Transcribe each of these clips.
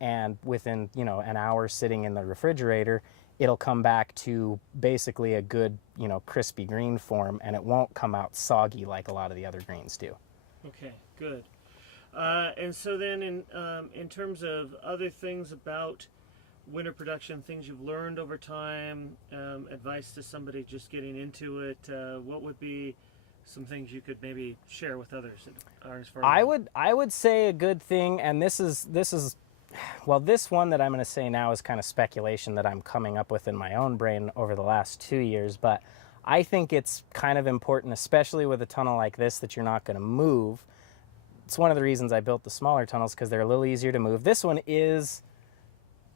and within, an hour sitting in the refrigerator, it'll come back to basically a good, crispy green form, and it won't come out soggy like a lot of the other greens do. Okay, good. And so then, in terms of other things about winter production, things you've learned over time, advice to somebody just getting into it, what would be some things you could maybe share with others that are as far I would say a good thing, and this is well, this one that I'm going to say now is kind of speculation that I'm coming up with in my own brain over the last 2 years, but I think it's kind of important, especially with a tunnel like this that you're not going to move. It's one of the reasons I built the smaller tunnels, because they're a little easier to move. This one is,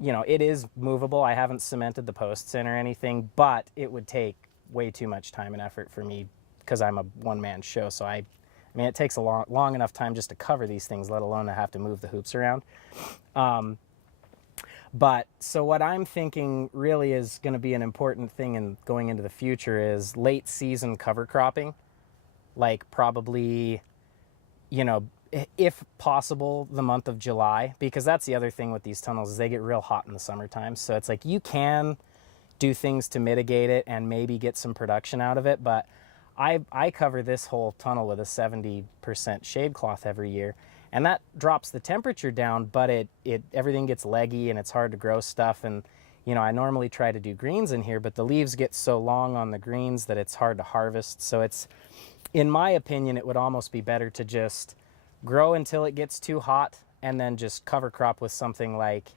it is movable. I haven't cemented the posts in or anything, but it would take way too much time and effort for me because I'm a one-man show. So I mean, it takes a long enough time just to cover these things, let alone to have to move the hoops around. But so what I'm thinking really is going to be an important thing in going into the future is late season cover cropping, like probably, if possible, the month of July, because that's the other thing with these tunnels is they get real hot in the summertime. So it's like you can do things to mitigate it and maybe get some production out of it, but I cover this whole tunnel with a 70% shade cloth every year, and that drops the temperature down, but it everything gets leggy and it's hard to grow stuff. And I normally try to do greens in here, but the leaves get so long on the greens that it's hard to harvest. So it's, in my opinion, it would almost be better to just grow until it gets too hot and then just cover crop with something like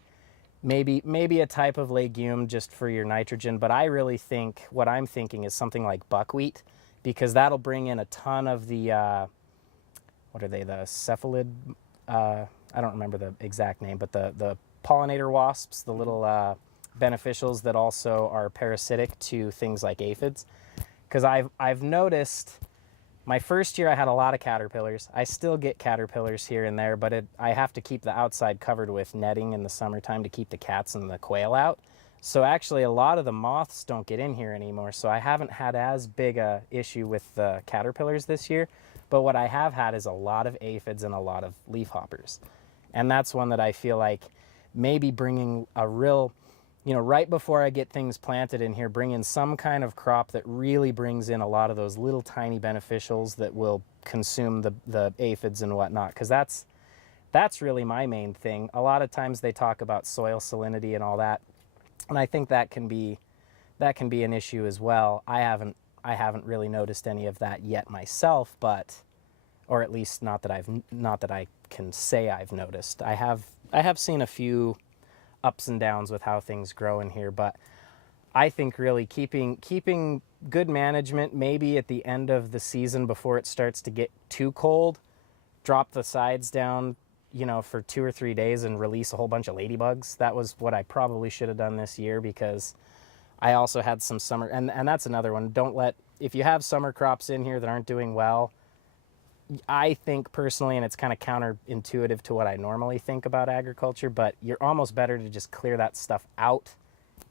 maybe a type of legume just for your nitrogen. But I really think what I'm thinking is something like buckwheat, because that'll bring in a ton of the, what are they, the cephalid, I don't remember the exact name, but the pollinator wasps, the little beneficials that also are parasitic to things like aphids. Because I've noticed my first year I had a lot of caterpillars. I still get caterpillars here and there, but I have to keep the outside covered with netting in the summertime to keep the cats and the quail out. So actually a lot of the moths don't get in here anymore, so I haven't had as big a issue with the caterpillars this year. But what I have had is a lot of aphids and a lot of leafhoppers. And that's one that I feel like maybe bringing a real, right before I get things planted in here, bring in some kind of crop that really brings in a lot of those little tiny beneficials that will consume the aphids and whatnot, because that's really my main thing. A lot of times they talk about soil salinity and all that, and I think that can be an issue as well. I haven't really noticed any of that yet myself, but, or at least not that I can say I've noticed. I have seen a few ups and downs with how things grow in here, but I think really keeping good management, maybe at the end of the season before it starts to get too cold, drop the sides down, for 2 or 3 days and release a whole bunch of ladybugs. That was what I probably should have done this year, because I also had some summer, and that's another one. If you have summer crops in here that aren't doing well, I think personally, and it's kind of counterintuitive to what I normally think about agriculture, but you're almost better to just clear that stuff out,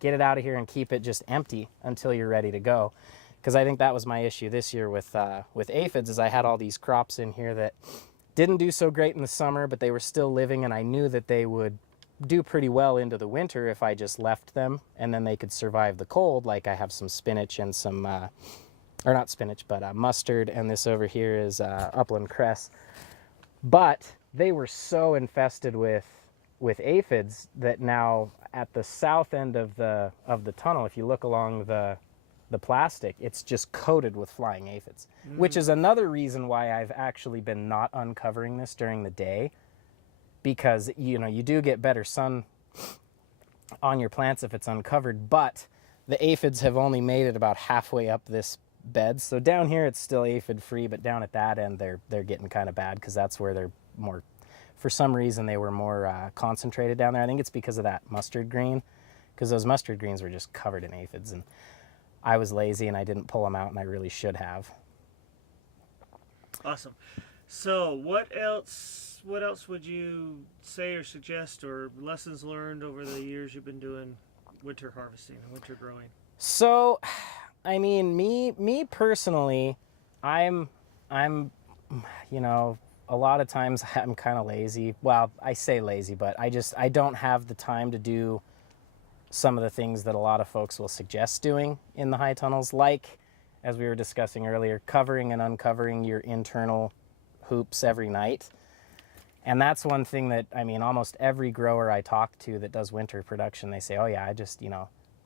get it out of here and keep it just empty until you're ready to go. Because I think that was my issue this year with aphids, is I had all these crops in here that didn't do so great in the summer, but they were still living, and I knew that they would do pretty well into the winter if I just left them, and then they could survive the cold. Like I have some spinach and some, or not spinach, but mustard, and this over here is upland cress. But they were so infested with aphids that now at the south end of the tunnel, if you look along the plastic, it's just coated with flying aphids, which is another reason why I've actually been not uncovering this during the day, because you do get better sun on your plants if it's uncovered, but the aphids have only made it about halfway up this bed. So down here it's still aphid free, but down at that end they're getting kind of bad, because that's where they're more, for some reason they were more concentrated down there. I think it's because of that mustard green, because those mustard greens were just covered in aphids, and I was lazy and I didn't pull them out, and I really should have. Awesome. So what else would you say or suggest, or lessons learned over the years you've been doing winter harvesting, winter growing? So, I mean, me personally, I'm a lot of times I'm kind of lazy. Well, I say lazy, but I don't have the time to do some of the things that a lot of folks will suggest doing in the high tunnels, like, as we were discussing earlier, covering and uncovering your internal hoops every night. And that's one thing that, I mean, almost every grower I talk to that does winter production, they say, oh yeah,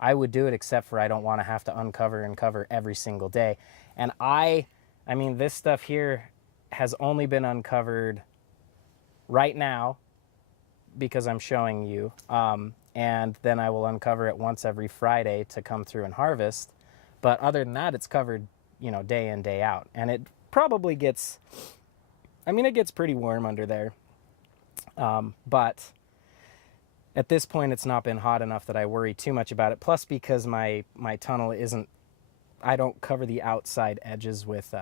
I would do it, except for I don't want to have to uncover and cover every single day. And I mean, this stuff here has only been uncovered right now because I'm showing you. And then I will uncover it once every Friday to come through and harvest. But other than that, it's covered, day in, day out. And it probably gets, it gets pretty warm under there. But at this point, it's not been hot enough that I worry too much about it. Plus, because my tunnel I don't cover the outside edges with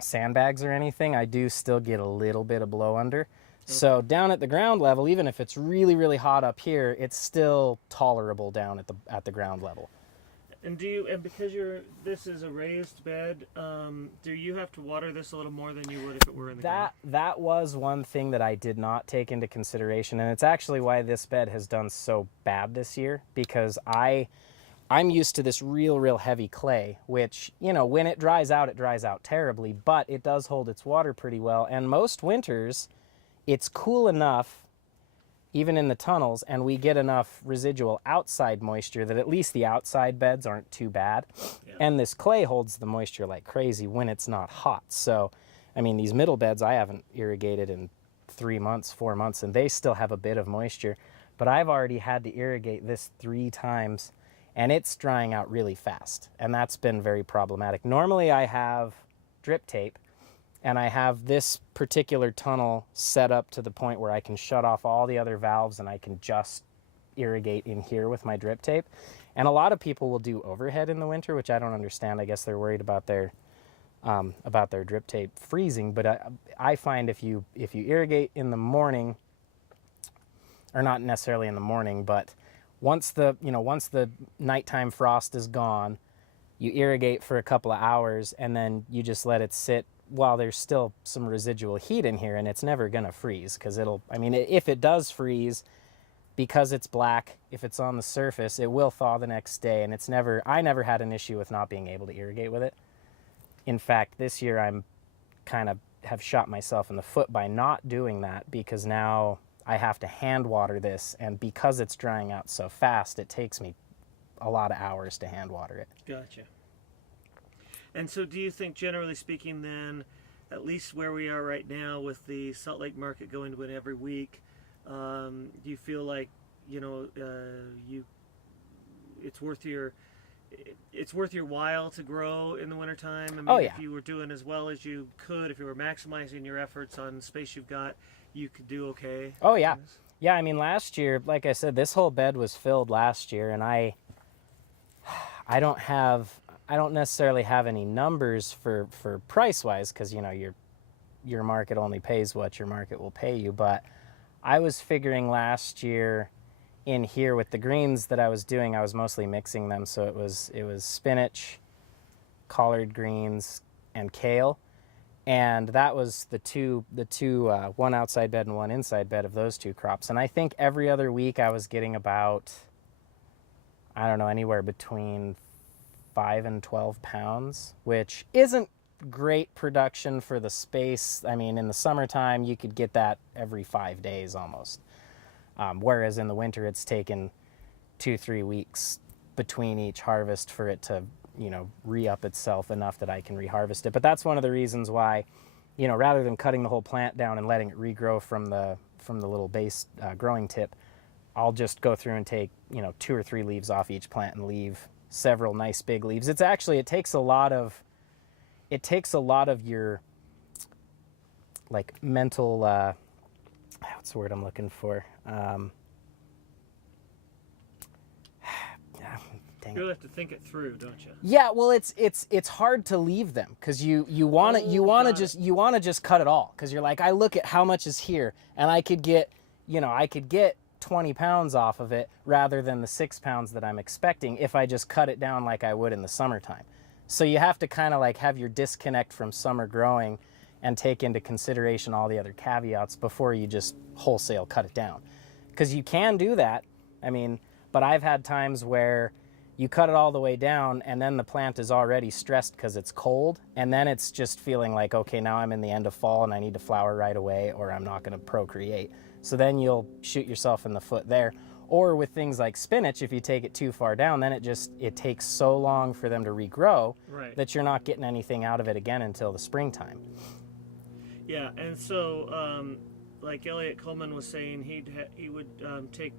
sandbags or anything. I do still get a little bit of blow under. So down at the ground level, even if it's really, really hot up here, it's still tolerable down at the ground level. And because this is a raised bed, do you have to water this a little more than you would if it were in the ground? That was one thing that I did not take into consideration, and it's actually why this bed has done so bad this year, because I'm used to this real heavy clay, which, when it dries out terribly, but it does hold its water pretty well. And most winters, it's cool enough, even in the tunnels, and we get enough residual outside moisture that at least the outside beds aren't too bad. Yeah. And this clay holds the moisture like crazy when it's not hot. So, these middle beds I haven't irrigated in 3 months, 4 months, and they still have a bit of moisture. But I've already had to irrigate this 3 times, and it's drying out really fast. And that's been very problematic. Normally I have drip tape, and I have this particular tunnel set up to the point where I can shut off all the other valves and I can just irrigate in here with my drip tape. And a lot of people will do overhead in the winter, which I don't understand. I guess they're worried about their drip tape freezing. But I find if you irrigate in the morning, or not necessarily in the morning, but once the nighttime frost is gone, you irrigate for a couple of hours and then you just let it sit while there's still some residual heat in here, and it's never going to freeze, because if it does freeze, because it's black, if it's on the surface, it will thaw the next day, and I never had an issue with not being able to irrigate with it. In fact, this year I'm kind of have shot myself in the foot by not doing that, because now I have to hand water this, and because it's drying out so fast, it takes me a lot of hours to hand water it. Gotcha. And so do you think, generally speaking, then, at least where we are right now with the Salt Lake market going to it every week, do you feel like, it's worth your while to grow in the wintertime? Oh, yeah. If you were doing as well as you could, if you were maximizing your efforts on the space you've got, you could do okay? Oh, yeah. Yeah, last year, like I said, this whole bed was filled last year, and I don't necessarily have any numbers for price-wise, because, your market only pays what your market will pay you. But I was figuring last year in here with the greens that I was doing, I was mostly mixing them. So it was spinach, collard greens, and kale. And that was the two one outside bed and one inside bed of those 2 crops. And I think every other week I was getting about, I don't know, anywhere between 5 and 12 pounds, which isn't great production for the space. In the summertime, you could get that every 5 days almost. Whereas in the winter, it's taken 2-3 weeks between each harvest for it to, re-up itself enough that I can reharvest it. But that's one of the reasons why, rather than cutting the whole plant down and letting it regrow from the little base growing tip, I'll just go through and take, 2 or 3 leaves off each plant and leave several nice big leaves. It takes a lot of your like mental, what's the word I'm looking for? You really have to think it through, don't you? Yeah, well, it's hard to leave them, because you want to just cut it all, because you're like, I look at how much is here, and I could get 20 pounds off of it rather than the 6 pounds that I'm expecting if I just cut it down like I would in the summertime. So you have to kind of like have your disconnect from summer growing and take into consideration all the other caveats before you just wholesale cut it down. Because you can do that, I mean, but I've had times where you cut it all the way down and then the plant is already stressed because it's cold, and then it's just feeling like, okay, now I'm in the end of fall and I need to flower right away or I'm not going to procreate. So then you'll shoot yourself in the foot there. Or with things like spinach, if you take it too far down, then it takes so long for them to regrow that you're not getting anything out of it again until the springtime. Yeah, and so like Elliot Coleman was saying, he would take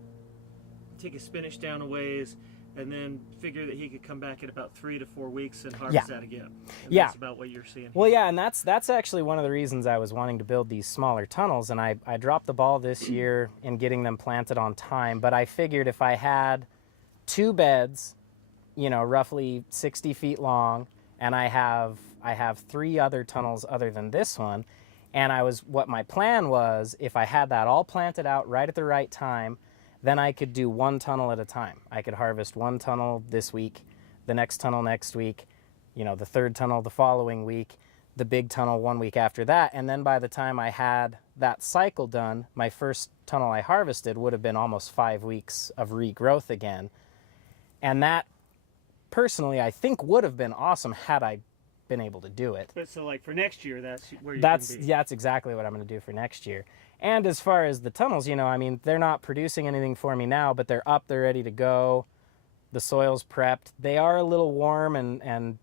his spinach down a ways and then figure that he could come back in about 3 to 4 weeks and harvest that again. And that's about what you're seeing. Well, yeah, and that's actually one of the reasons I was wanting to build these smaller tunnels, and I dropped the ball this year in getting them planted on time, but I figured if I had 2 beds, you know, roughly 60 feet long, and I have 3 other tunnels other than this one, and what my plan was, if I had that all planted out right at the right time, then I could do 1 tunnel at a time. I could harvest 1 tunnel this week, the next tunnel next week, you know, the 3rd tunnel the following week, the big tunnel 1 week after that. And then by the time I had that cycle done, my first tunnel I harvested would have been almost 5 weeks of regrowth again. And that, personally, I think would have been awesome had I been able to do it. But so like for next year, that's where that's exactly what I'm going to do for next year. And as far as the tunnels, you know, I mean, they're not producing anything for me now, but they're up, they're ready to go. The soil's prepped. They are a little warm, and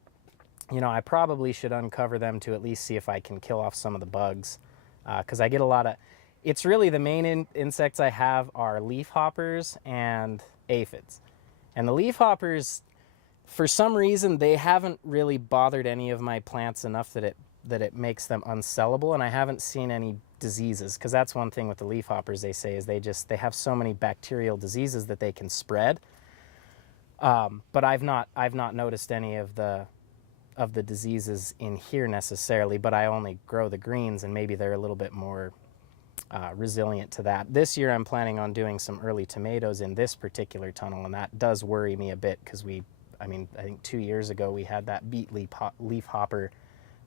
you know, I probably should uncover them to at least see if I can kill off some of the bugs, because I get a lot of, it's really the main insects I have are leaf hoppers and aphids. And the leaf hoppers, for some reason, they haven't really bothered any of my plants enough that it makes them unsellable, and I haven't seen any diseases, because that's one thing with the leaf hoppers, they say, is they have so many bacterial diseases that they can spread. But I've not noticed any of the diseases in here necessarily, but I only grow the greens, and maybe they're a little bit more resilient to that. This year I'm planning on doing some early tomatoes in this particular tunnel, and that does worry me a bit, because I think 2 years ago we had that beet leaf hopper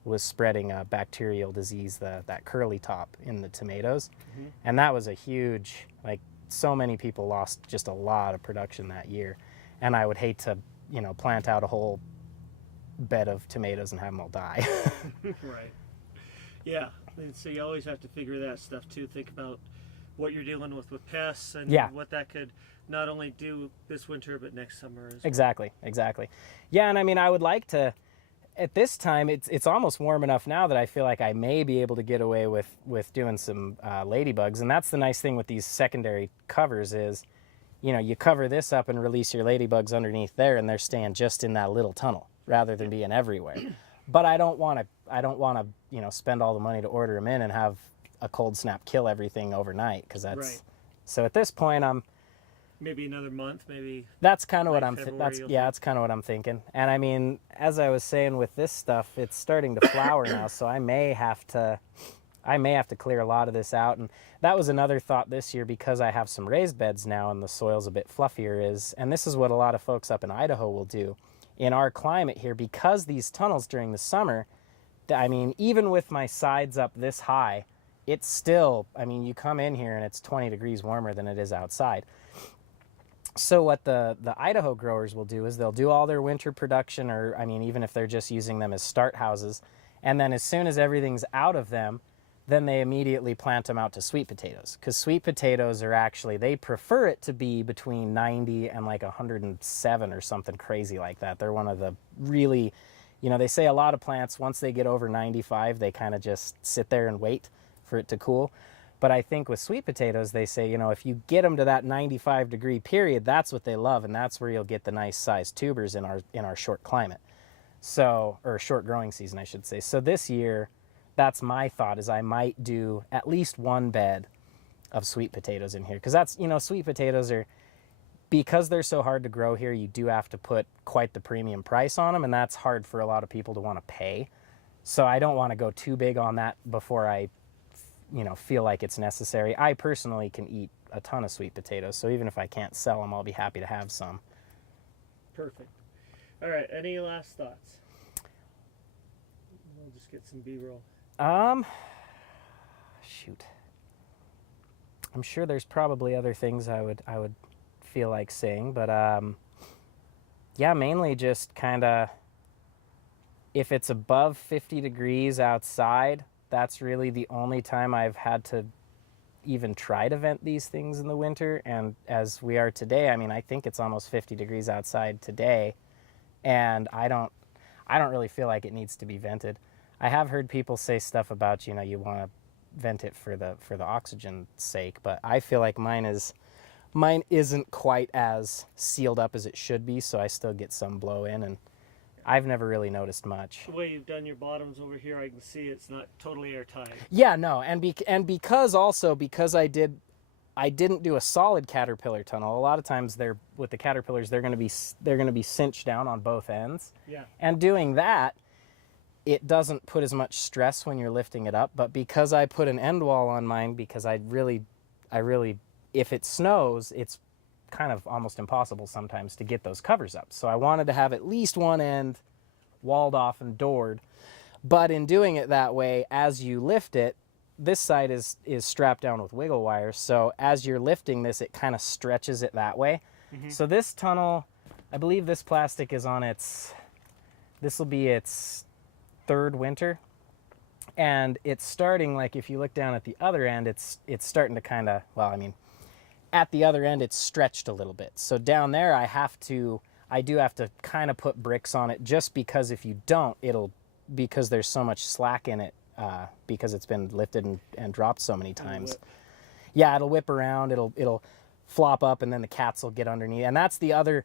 was spreading a bacterial disease, that curly top in the tomatoes. Mm-hmm. And that was a huge, like, so many people lost just a lot of production that year. And I would hate to, you know, plant out a whole bed of tomatoes and have them all die. Right. Yeah. And so you always have to figure that stuff too. Think about what you're dealing with pests and what that could not only do this winter, but next summer as well. Exactly. Yeah, and I mean, I would like to, at this time, it's almost warm enough now that I feel like I may be able to get away with doing some ladybugs. And that's the nice thing with these secondary covers is, you know, you cover this up and release your ladybugs underneath there, and they're staying just in that little tunnel rather than being everywhere. But I don't want to, you know, spend all the money to order them in and have a cold snap kill everything overnight, because that's right. So at this point, maybe another month, maybe. That's kind of what I'm. That's kind of what I'm thinking. And I mean, as I was saying with this stuff, it's starting to flower now, so I may have to clear a lot of this out. And that was another thought this year, because I have some raised beds now and the soil's a bit fluffier. And this is what a lot of folks up in Idaho will do. In our climate here, because these tunnels during the summer, I mean, even with my sides up this high, it's still, I mean, you come in here and it's 20 degrees warmer than it is outside. So what the Idaho growers will do is they'll do all their winter production, or I mean, even if they're just using them as start houses, and then as soon as everything's out of them, then they immediately plant them out to sweet potatoes, because sweet potatoes are actually, they prefer it to be between 90 and like 107 or something crazy like that. They're one of the really, you know, they say a lot of plants, once they get over 95, they kind of just sit there and wait for it to cool. But I think with sweet potatoes, they say, you know, if you get them to that 95 degree period, that's what they love, and that's where you'll get the nice sized tubers in our short climate. So, or short growing season, I should say. So this year, that's my thought, is I might do at least 1 bed of sweet potatoes in here, because that's, you know, sweet potatoes are, because they're so hard to grow here, you do have to put quite the premium price on them, and that's hard for a lot of people to want to pay. So I don't want to go too big on that before I, you know, feel like it's necessary. I personally can eat a ton of sweet potatoes, so even if I can't sell them, I'll be happy to have some. Perfect. All right, any last thoughts? We'll just get some B-roll. Um, shoot. I'm sure there's probably other things I would feel like saying, but yeah, mainly just kind of if it's above 50 degrees outside, that's really the only time I've had to even try to vent these things in the winter. And as we are today, I mean, I think it's almost 50 degrees outside today, and I don't really feel like it needs to be vented. I have heard people say stuff about, you want to vent it for the oxygen sake, but I feel like mine isn't quite as sealed up as it should be, so I still get some blow in, and I've never really noticed much. The way you've done your bottoms over here, I can see it's not totally airtight. Yeah, no, and because I didn't do a solid caterpillar tunnel. A lot of times they're with the caterpillars, they're going to be cinched down on both ends. Yeah. And doing that, it doesn't put as much stress when you're lifting it up, but because I put an end wall on mine, because I really if it snows, it's kind of almost impossible sometimes to get those covers up. So I wanted to have at least one end walled off and doored. But in doing it that way, as you lift it, this side is strapped down with wiggle wire. So as you're lifting this, it kind of stretches it that way. Mm-hmm. So this tunnel, I believe this plastic is on this will be its third winter. And it's starting, like if you look down at the other end, it's starting to kind of, well, I mean, at the other end, it's stretched a little bit. So down there, I do have to kind of put bricks on it, just because if you don't, because there's so much slack in it, because it's been lifted and dropped so many times. Yeah, it'll whip around, it'll flop up, and then the cats will get underneath. And that's the other,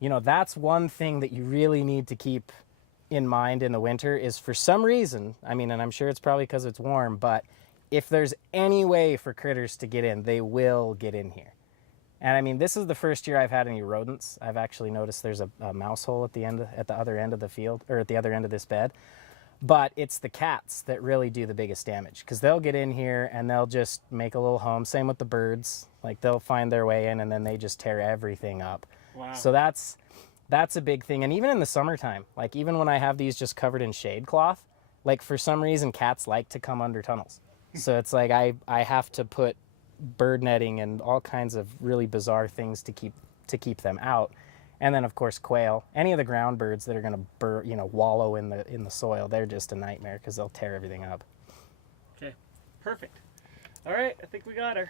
that's one thing that you really need to keep in mind in the winter is, for some reason, I mean, and I'm sure it's probably because it's warm, but if there's any way for critters to get in, they will get in here. And I mean, this is the first year I've had any rodents. I've actually noticed there's a mouse hole at the other end of the field, or at the other end of this bed. But it's the cats that really do the biggest damage, because they'll get in here and they'll just make a little home. Same with the birds. Like, they'll find their way in and then they just tear everything up. Wow. So that's a big thing. And even in the summertime, like even when I have these just covered in shade cloth, like for some reason cats like to come under tunnels. So it's like I have to put bird netting and all kinds of really bizarre things to keep them out. And then of course quail, any of the ground birds that are going to wallow in the soil, they're just a nightmare because they'll tear everything up. Okay, perfect. All right, I think we got her.